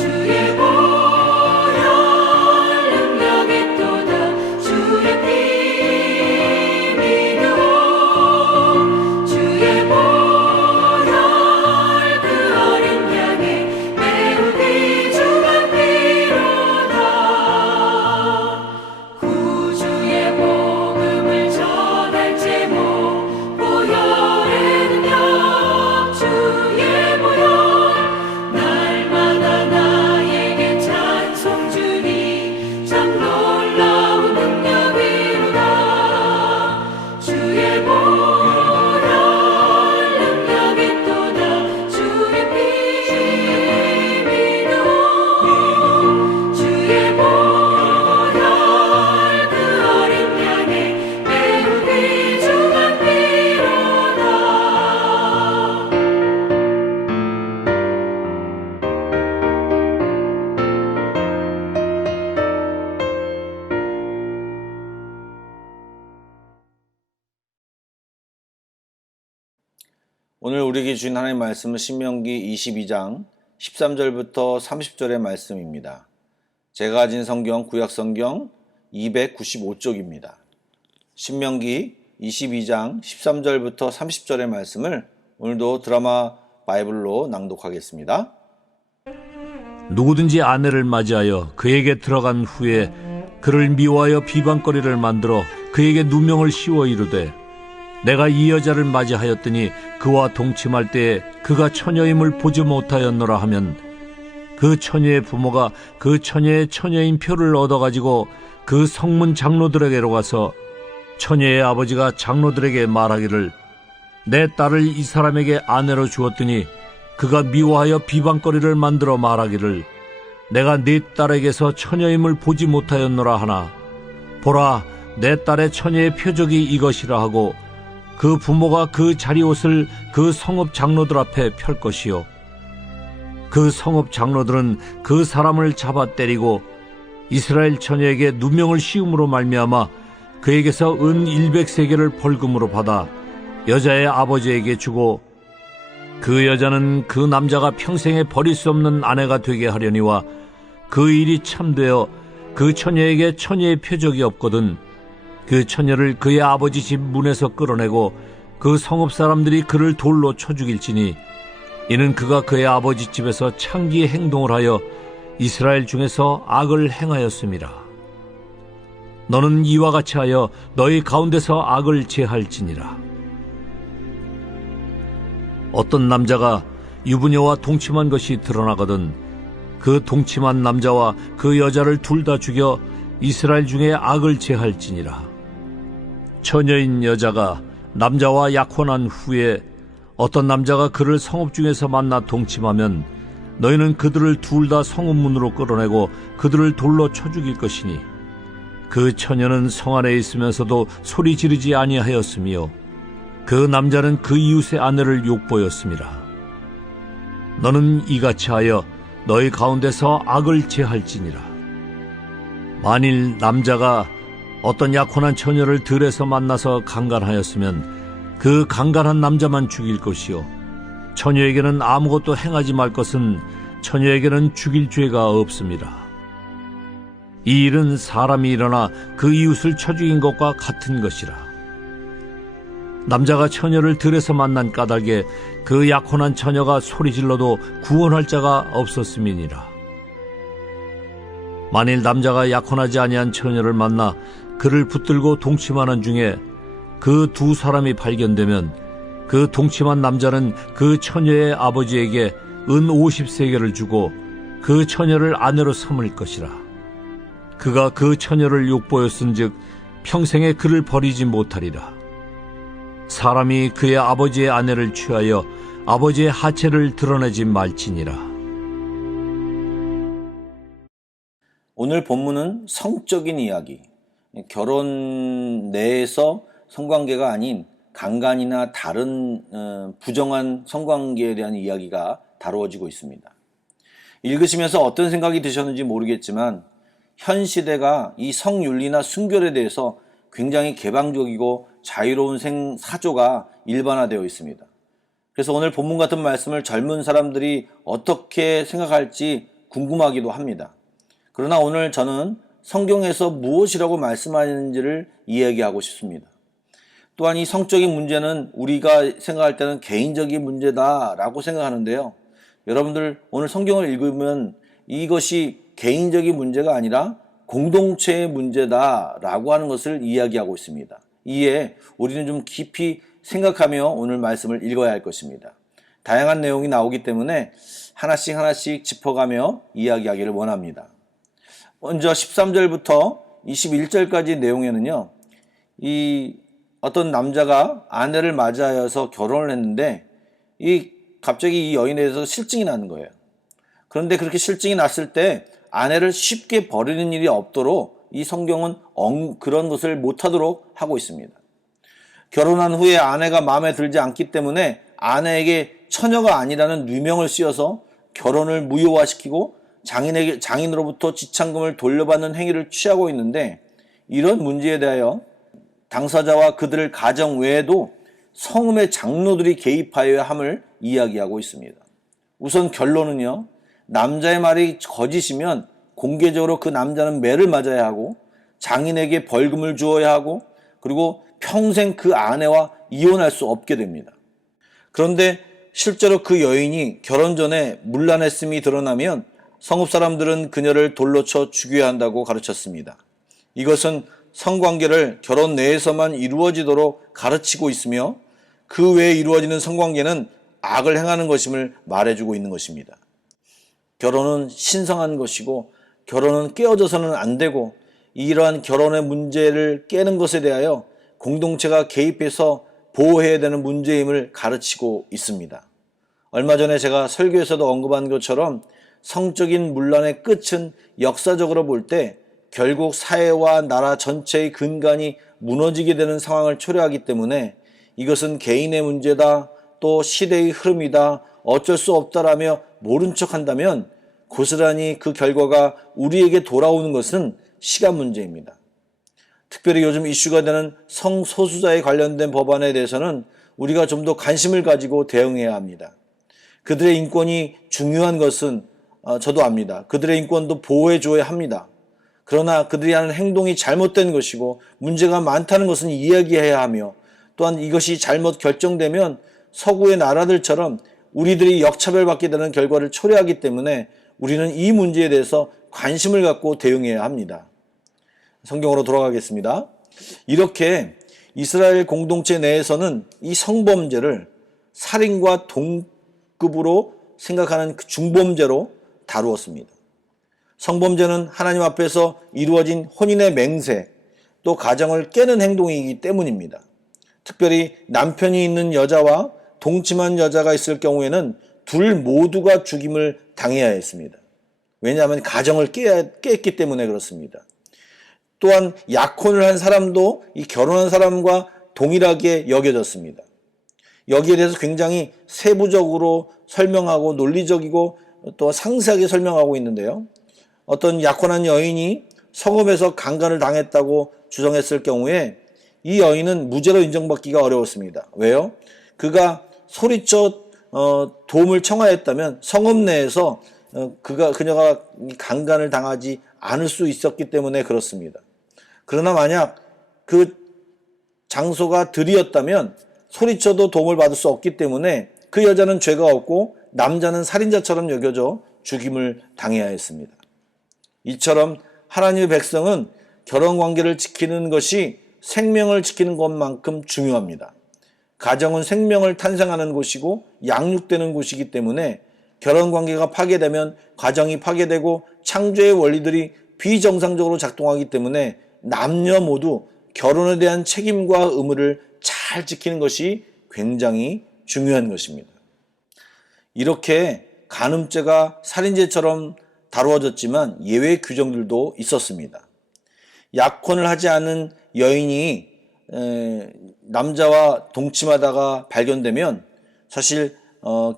주의 보혈 능력이 또다 주의 피 믿어 주의 보혈 그 어린 양의 매우 귀중한 피로다 구주의 복음을 전할 제목 보혈의 능력 주의 보혈 날마다 나에게 찬송 주니 참 놀라운 능력이로다 주의 보혈 능력이 또다 주의 피 믿어 주의 보혈 그 어린 양의 매우 귀중한 피로다 오늘 우리에게 주신 하나님의 말씀은 신명기 22장 13절부터 30절의 말씀입니다. 제가 가진 성경 구약 성경 295쪽입니다. 신명기 22장 13절부터 30절의 말씀을 오늘도 드라마 바이블로 낭독하겠습니다. 누구든지 아내를 맞이하여 그에게 들어간 후에 그를 미워하여 비방거리를 만들어 그에게 누명을 씌워 이르되 내가 이 여자를 맞이하였더니 그와 동침할 때에 그가 처녀임을 보지 못하였노라 하면 그 처녀의 부모가 그 처녀의 처녀인 표를 얻어가지고 그 성문 장로들에게로 가서 처녀의 아버지가 장로들에게 말하기를 내 딸을 이 사람에게 아내로 주었더니 그가 미워하여 비방거리를 만들어 말하기를 내가 네 딸에게서 처녀임을 보지 못하였노라 하나 보라 내 딸의 처녀의 표적이 이것이라 하고 그 부모가 그 자리옷을 그 성읍 장로들 앞에 펼 것이요 그 성읍 장로들은 그 사람을 잡아 때리고 이스라엘 처녀에게 누명을 씌움으로 말미암아 그에게서 은 100세겔을 벌금으로 받아 여자의 아버지에게 주고 그 여자는 그 남자가 평생에 버릴 수 없는 아내가 되게 하려니와 그 일이 참되어 그 처녀에게 처녀의 표적이 없거든 그 처녀를 그의 아버지 집 문에서 끌어내고 그 성읍 사람들이 그를 돌로 쳐 죽일지니 이는 그가 그의 아버지 집에서 창기의 행동을 하여 이스라엘 중에서 악을 행하였습니다. 너는 이와 같이 하여 너희 가운데서 악을 제할지니라. 어떤 남자가 유부녀와 동침한 것이 드러나거든 그 동침한 남자와 그 여자를 둘 다 죽여 이스라엘 중에 악을 제할지니라. 처녀인 여자가 남자와 약혼한 후에 어떤 남자가 그를 성읍 중에서 만나 동침하면 너희는 그들을 둘 다 성읍 문으로 끌어내고 그들을 돌로 쳐 죽일 것이니 그 처녀는 성 안에 있으면서도 소리 지르지 아니하였으며 그 남자는 그 이웃의 아내를 욕보였습니다. 너는 이같이 하여 너희 가운데서 악을 제할지니라. 만일 남자가 어떤 약혼한 처녀를 들에서 만나서 강간하였으면 그 강간한 남자만 죽일 것이요 처녀에게는 아무것도 행하지 말 것은 처녀에게는 죽일 죄가 없습니다. 이 일은 사람이 일어나 그 이웃을 쳐 죽인 것과 같은 것이라. 남자가 처녀를 들에서 만난 까닭에 그 약혼한 처녀가 소리질러도 구원할 자가 없었음이니라. 만일 남자가 약혼하지 아니한 처녀를 만나 그를 붙들고 동침하는 중에 그 두 사람이 발견되면 그 동침한 남자는 그 처녀의 아버지에게 은 50세겔을 주고 그 처녀를 아내로 삼을 것이라. 그가 그 처녀를 욕보였은즉 평생에 그를 버리지 못하리라. 사람이 그의 아버지의 아내를 취하여 아버지의 하체를 드러내지 말지니라. 오늘 본문은 성적인 이야기, 결혼 내에서 성관계가 아닌 강간이나 다른 부정한 성관계에 대한 이야기가 다루어지고 있습니다. 읽으시면서 어떤 생각이 드셨는지 모르겠지만 현 시대가 이 성윤리나 순결에 대해서 굉장히 개방적이고 자유로운 사조가 일반화되어 있습니다. 그래서 오늘 본문 같은 말씀을 젊은 사람들이 어떻게 생각할지 궁금하기도 합니다. 그러나 오늘 저는 성경에서 무엇이라고 말씀하는지를 이야기하고 싶습니다. 또한 이 성적인 문제는 우리가 생각할 때는 개인적인 문제다라고 생각하는데요. 여러분들 오늘 성경을 읽으면 이것이 개인적인 문제가 아니라 공동체의 문제다라고 하는 것을 이야기하고 있습니다. 이에 우리는 좀 깊이 생각하며 오늘 말씀을 읽어야 할 것입니다. 다양한 내용이 나오기 때문에 하나씩 짚어가며 이야기하기를 원합니다. 먼저 13절부터 21절까지 내용에는요, 이 어떤 남자가 아내를 맞이하여서 결혼을 했는데 갑자기 이 여인에 대해서 실증이 나는 거예요. 그런데 그렇게 실증이 났을 때 아내를 쉽게 버리는 일이 없도록 이 성경은 그런 것을 못하도록 하고 있습니다. 결혼한 후에 아내가 마음에 들지 않기 때문에 아내에게 처녀가 아니라는 누명을 씌워서 결혼을 무효화시키고 장인으로부터 지참금을 돌려받는 행위를 취하고 있는데, 이런 문제에 대하여 당사자와 그들의 가정 외에도 성읍의 장로들이 개입하여야 함을 이야기하고 있습니다. 우선 결론은요, 남자의 말이 거짓이면 공개적으로 그 남자는 매를 맞아야 하고 장인에게 벌금을 주어야 하고 그리고 평생 그 아내와 이혼할 수 없게 됩니다. 그런데 실제로 그 여인이 결혼 전에 문란했음이 드러나면 성읍 사람들은 그녀를 돌로 쳐 죽여야 한다고 가르쳤습니다. 이것은 성관계를 결혼 내에서만 이루어지도록 가르치고 있으며 그 외에 이루어지는 성관계는 악을 행하는 것임을 말해주고 있는 것입니다. 결혼은 신성한 것이고 결혼은 깨어져서는 안 되고, 이러한 결혼의 문제를 깨는 것에 대하여 공동체가 개입해서 보호해야 되는 문제임을 가르치고 있습니다. 얼마 전에 제가 설교에서도 언급한 것처럼 성적인 문란의 끝은 역사적으로 볼 때 결국 사회와 나라 전체의 근간이 무너지게 되는 상황을 초래하기 때문에 이것은 개인의 문제다, 또 시대의 흐름이다, 어쩔 수 없다라며 모른 척한다면 고스란히 그 결과가 우리에게 돌아오는 것은 시간 문제입니다. 특별히 요즘 이슈가 되는 성소수자에 관련된 법안에 대해서는 우리가 좀 더 관심을 가지고 대응해야 합니다. 그들의 인권이 중요한 것은 저도 압니다. 그들의 인권도 보호해 줘야 합니다. 그러나 그들이 하는 행동이 잘못된 것이고 문제가 많다는 것은 이야기해야 하며, 또한 이것이 잘못 결정되면 서구의 나라들처럼 우리들이 역차별받게 되는 결과를 초래하기 때문에 우리는 이 문제에 대해서 관심을 갖고 대응해야 합니다. 성경으로 돌아가겠습니다. 이렇게 이스라엘 공동체 내에서는 이 성범죄를 살인과 동급으로 생각하는 그 중범죄로 다루었습니다. 성범죄는 하나님 앞에서 이루어진 혼인의 맹세, 또 가정을 깨는 행동이기 때문입니다. 특별히 남편이 있는 여자와 동침한 여자가 있을 경우에는 둘 모두가 죽임을 당해야 했습니다. 왜냐하면 가정을 깼기 때문에 그렇습니다. 또한 약혼을 한 사람도 이 결혼한 사람과 동일하게 여겨졌습니다. 여기에 대해서 굉장히 세부적으로 설명하고 논리적이고 또 상세하게 설명하고 있는데요. 어떤 약혼한 여인이 성읍에서 강간을 당했다고 주장했을 경우에 이 여인은 무죄로 인정받기가 어려웠습니다. 왜요? 그가 소리쳐 도움을 청하였다면 성읍 내에서 그녀가 강간을 당하지 않을 수 있었기 때문에 그렇습니다. 그러나 만약 그 장소가 들이었다면 소리쳐도 도움을 받을 수 없기 때문에 그 여자는 죄가 없고 남자는 살인자처럼 여겨져 죽임을 당해야 했습니다. 이처럼 하나님의 백성은 결혼관계를 지키는 것이 생명을 지키는 것만큼 중요합니다. 가정은 생명을 탄생하는 곳이고 양육되는 곳이기 때문에 결혼관계가 파괴되면 가정이 파괴되고 창조의 원리들이 비정상적으로 작동하기 때문에 남녀 모두 결혼에 대한 책임과 의무를 잘 지키는 것이 굉장히 중요한 것입니다. 이렇게 간음죄가 살인죄처럼 다루어졌지만 예외 규정들도 있었습니다. 약혼을 하지 않은 여인이 남자와 동침하다가 발견되면 사실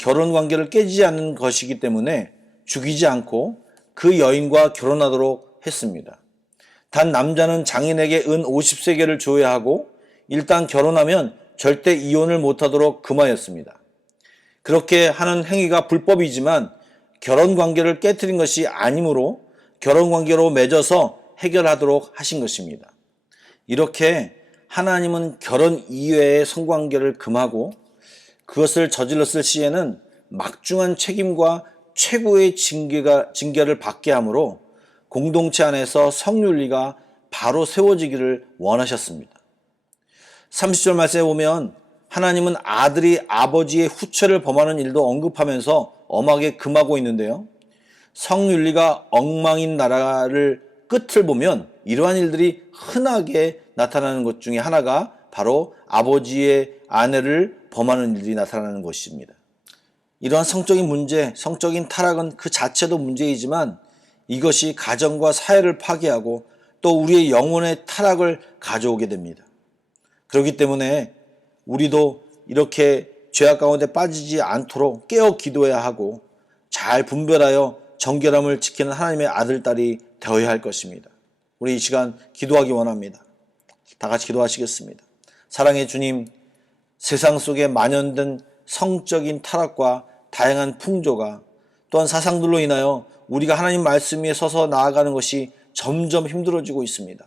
결혼관계를 깨지지 않는 것이기 때문에 죽이지 않고 그 여인과 결혼하도록 했습니다. 단 남자는 장인에게 은 50세겔을 줘야 하고 일단 결혼하면 절대 이혼을 못하도록 금하였습니다. 그렇게 하는 행위가 불법이지만 결혼 관계를 깨뜨린 것이 아니므로 결혼 관계로 맺어서 해결하도록 하신 것입니다. 이렇게 하나님은 결혼 이외의 성관계를 금하고 그것을 저질렀을 시에는 막중한 책임과 최고의 징계를 받게 하므로 공동체 안에서 성윤리가 바로 세워지기를 원하셨습니다. 30절 말씀에 보면 하나님은 아들이 아버지의 후처를 범하는 일도 언급하면서 엄하게 금하고 있는데요. 성윤리가 엉망인 나라를 끝을 보면 이러한 일들이 흔하게 나타나는 것 중에 하나가 바로 아버지의 아내를 범하는 일들이 나타나는 것입니다. 이러한 성적인 문제, 성적인 타락은 그 자체도 문제이지만 이것이 가정과 사회를 파괴하고 또 우리의 영혼의 타락을 가져오게 됩니다. 그렇기 때문에 우리도 이렇게 죄악 가운데 빠지지 않도록 깨어 기도해야 하고 잘 분별하여 정결함을 지키는 하나님의 아들, 딸이 되어야 할 것입니다. 우리 이 시간 기도하기 원합니다. 다 같이 기도하시겠습니다. 사랑의 주님, 세상 속에 만연된 성적인 타락과 다양한 풍조가 또한 사상들로 인하여 우리가 하나님 말씀 위에 서서 나아가는 것이 점점 힘들어지고 있습니다.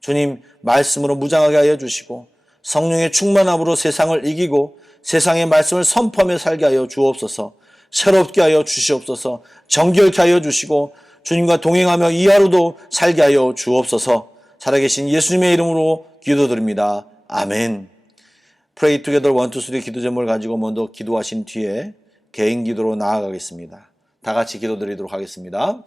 주님, 말씀으로 무장하게 하여 주시고 성령의 충만함으로 세상을 이기고 세상의 말씀을 선포하며 살게 하여 주옵소서. 새롭게 하여 주시옵소서. 정결케 하여 주시고 주님과 동행하며 이 하루도 살게 하여 주옵소서. 살아계신 예수님의 이름으로 기도드립니다. 아멘. Pray Together 1, 2, 3 기도 제목을 가지고 먼저 기도하신 뒤에 개인 기도로 나아가겠습니다. 다 같이 기도드리도록 하겠습니다.